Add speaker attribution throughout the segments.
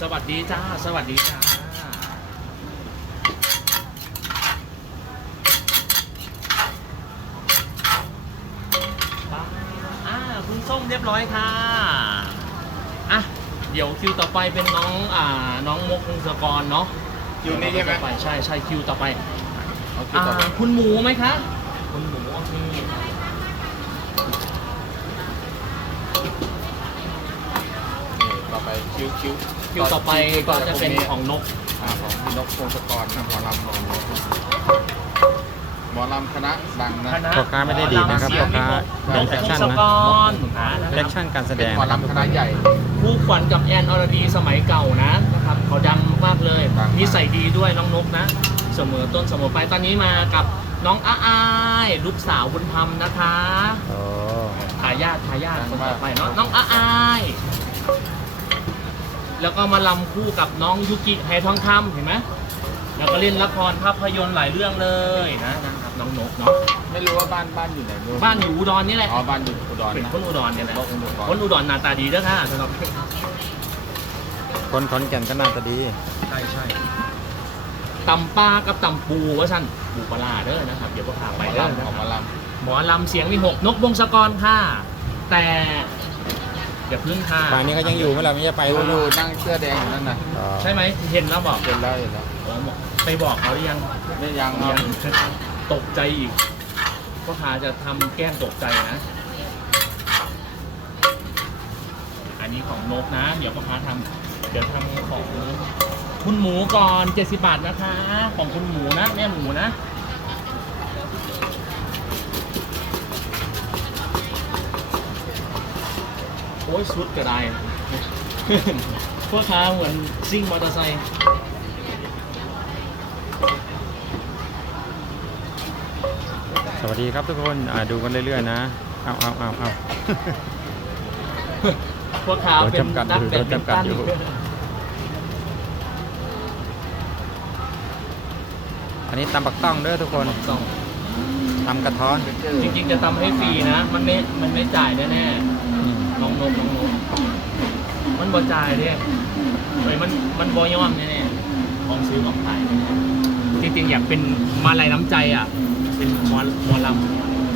Speaker 1: วัสดีจ้าสวัสดีจ้าคุณส้มเรียบร้อยค่ะอ่ะเดี๋ยวคิวต่อไปเป็นน้องน้องมกพงศกรเนาะ
Speaker 2: คิวนี้ใช่ไหม
Speaker 1: ใช่ใช่คิวต่อไป
Speaker 2: เอาคิวต่อไป
Speaker 1: คุณหมูไหมคะคุณหมูโอเค
Speaker 2: ต่อไปคิว
Speaker 1: คิวต่อไปก็จะเป็นของนก
Speaker 2: ของนกพงศกรนะหมอลำของหมอลำคณะดังนะ
Speaker 3: พ่อค้าไม่ได้ดีนะครับพ่อค้า
Speaker 1: นก
Speaker 3: แอค
Speaker 1: พง
Speaker 3: ชั่น
Speaker 1: ศ
Speaker 3: นะ
Speaker 1: กร
Speaker 3: แอคชั่นการแสด
Speaker 2: เป็น
Speaker 3: ง
Speaker 2: หมอ
Speaker 3: นะครับ
Speaker 2: ลำคณะใหญ่
Speaker 1: คู่ขวัญกับแอนอรดีสมัยเก่านะครับเขาดังมากเลย
Speaker 2: ดังมาก
Speaker 1: นิสัยดีด้วยน้องนกนะ เสมอต้นเสมอไปตอนนี้มากับน้องอ้ายลูกสาวบุญธรรมนะคะ
Speaker 3: โอ้
Speaker 1: ทายาทคนต่อไปเนาะน้องอ้ายแล้วก็มาลำคู่กับน้องยุกิไหทองคำเห็นไหมแล้วก็เล่นละครภาพยนตร์หลายเรื่องเลยนะครับน้องนกเนาะ
Speaker 2: ไม่รู้ว่าบ้านอยู่ไหนไม่รู้
Speaker 1: บ้านอยู่อุดรนี่แหละ
Speaker 2: อ๋อบ้านอยู่อุดร
Speaker 1: เป็น
Speaker 2: นะ
Speaker 1: คนอุดรเนี่ยแหละ
Speaker 2: นกอุดร
Speaker 1: คนอุดรหน้าตาดีด้วยค่ะสำหรับ
Speaker 3: คนขอนแก่นก็น่าจะดี
Speaker 1: ใช่ตำปลากับตำปูว่าสั้นปูปลาร้าเด้อนะครับเดี๋ยวพวกข่าว
Speaker 2: ห
Speaker 1: ไป
Speaker 2: มอ
Speaker 1: แล้ว
Speaker 2: ลำ
Speaker 1: นะ
Speaker 2: ของ
Speaker 1: ค
Speaker 2: หมอ
Speaker 1: รับ
Speaker 2: ล
Speaker 1: หมอลำเสียงมี6นกวงศกรค่ะแต่อย่าพึ่งค่ะ
Speaker 3: ฝ่ายนี้ก็ยังอยู่ไหมล่ะไม่ใช่ไป
Speaker 2: ำ
Speaker 3: แล้ว
Speaker 2: ดู
Speaker 3: เนอะ
Speaker 2: นั่งเสื้อแดงอยู่นั่นน่ะ
Speaker 3: อ๋อ
Speaker 1: ใช่ไหมเห็นแล้วบอก
Speaker 2: เห็นแล้วเห็นแล้ว
Speaker 1: ไปบอกเขาหรือยัง
Speaker 2: ไม่ยังเอา
Speaker 1: ยังตกใจอีกพวกข่าจะทำแกล้งตกใจนะ อันนี้ของนกนะ เดี๋ยวพวกข่าเดี๋ยวทำของคุณหมูก่อน70 บาทนะคะ ของคุณหมูนะแม่หมูนะ โอ้ยสุดก็ได้ พวกค้าเหมือนซิ่งมอเตอร์ไซค์
Speaker 3: สวัสดีครับทุกคนดูกันเรื่อยๆนะเอา
Speaker 1: พวกค้าเป็นนักแบดมินตัน
Speaker 3: อันนี้ตำปักต้องเด้อทุกคน
Speaker 1: ต้อง
Speaker 3: ตำกระท้อน
Speaker 1: จริงๆจะทำให้ฟรีนะ มันไม่จ่ายแน่ๆน้องนมมันบ่จ่ายเนี่ยมันบ่ยอมแน่ๆของซื้อของขายจริงๆอยากเป็นมาลัยน้ำใจอ่ะ เป็นหมอลำ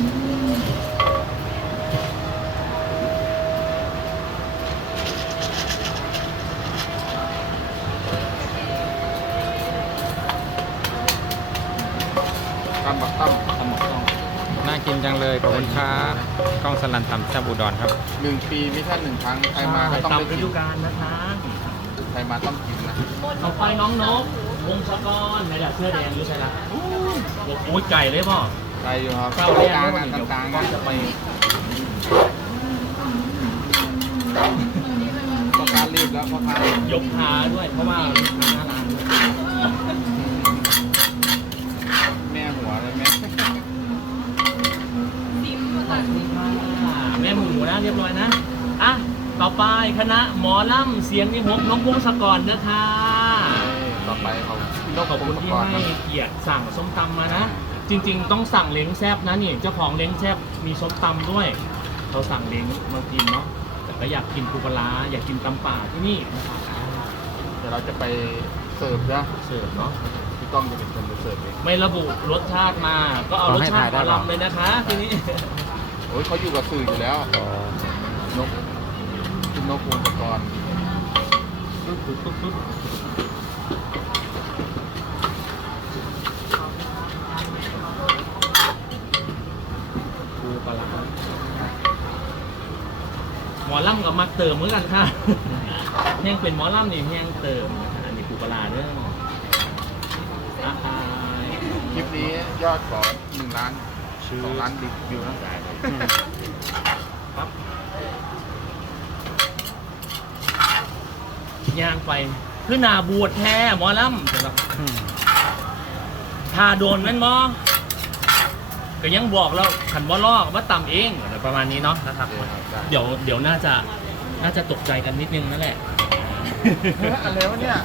Speaker 2: ตำบักตั้ม
Speaker 1: ทำหมดต้อง
Speaker 3: น่ากินจังเลยขอบคุณครับกล้องสลันทำจับอุดรครับ
Speaker 2: 1 ปีมีแค่1 ครั้งใครมาก็ต้อง
Speaker 1: ตาม
Speaker 2: ไป
Speaker 1: ฤ
Speaker 2: กิน
Speaker 1: ดูกาลนะคะ
Speaker 2: ใครมาต้องกินนะ
Speaker 1: ต่อไปน้องนกวงศกรไหนล่ะเสื้อแดงอยู่ใช่ละโอ้ยไก่เลยพ่อ
Speaker 2: ใครอยู่ครับ
Speaker 1: เก้า
Speaker 2: ต
Speaker 1: แร
Speaker 2: รง
Speaker 1: ก
Speaker 2: กลาง
Speaker 1: แล้ว
Speaker 2: นะ
Speaker 1: เดี๋ยว
Speaker 2: กลางๆ
Speaker 1: ก็
Speaker 2: นะ
Speaker 1: จะไป
Speaker 2: พ่อค้ารีบแล้วพ่อค้าย
Speaker 1: กขาด้วยเพราะว่าลูกค้าหน้าร้าน
Speaker 2: แม่หัวเลยแม่
Speaker 1: แม่หมูนะเรียบร้อยนะอ่ะต่อไปคณะหมอลำเสียงนิหกนกวงศกรนะคะ
Speaker 2: ต่อไปเขาพี่นก
Speaker 1: ขอบคุณที่ให้เกียรติสั่งส้มตำมานะ จริงๆต้องสั่งเล้งแซบนะนี่เจ้าของเล้งแซบมีส้มตำด้วยเขาสั่งเล้งมากินเนาะแต่ก็อยากกินปูปลาร้าอยากกินตำป่าที่นี่นะครับ
Speaker 2: เดี๋ยวเราจะไปเสิร์ฟนะ
Speaker 1: เสิร์ฟเนาะ
Speaker 2: พี่ก้องจะเป็นคนไปเสิร์ฟเอง
Speaker 1: ไม่ระบุรสชาติมา ก็เอารสชาติหมอลำเลยนะคะทีนี้
Speaker 2: โอ้ยเขาอยู่กับสื่ออยู่แล้ว
Speaker 3: อ๋อน
Speaker 2: กพี่นกวงศกร
Speaker 1: ปูปลาร้าหมอลำกับมักเติมเหมือนกันค่ะ แห้งเป็นหมอลำนี่แห้งเติมนะคะอันนี้ปูปลาร้าเด้ออ่า
Speaker 2: คลิปนี้ยอดขอ1 ล้าน2 ล้านวิวนะ
Speaker 1: ครับย่างไปคือหนาบวชแท้หมอลำสำหรับ
Speaker 3: อืม
Speaker 1: ทาโดนแม่นบ่ก็ยังบอกแล้วขันว่าลอกว่าต่ำเองอะไรประมาณนี้เนาะนะครับ เดี๋ยวน่าจะตกใจกันนิดนึงนั่นแหละ
Speaker 2: อะไรวะเนี่ย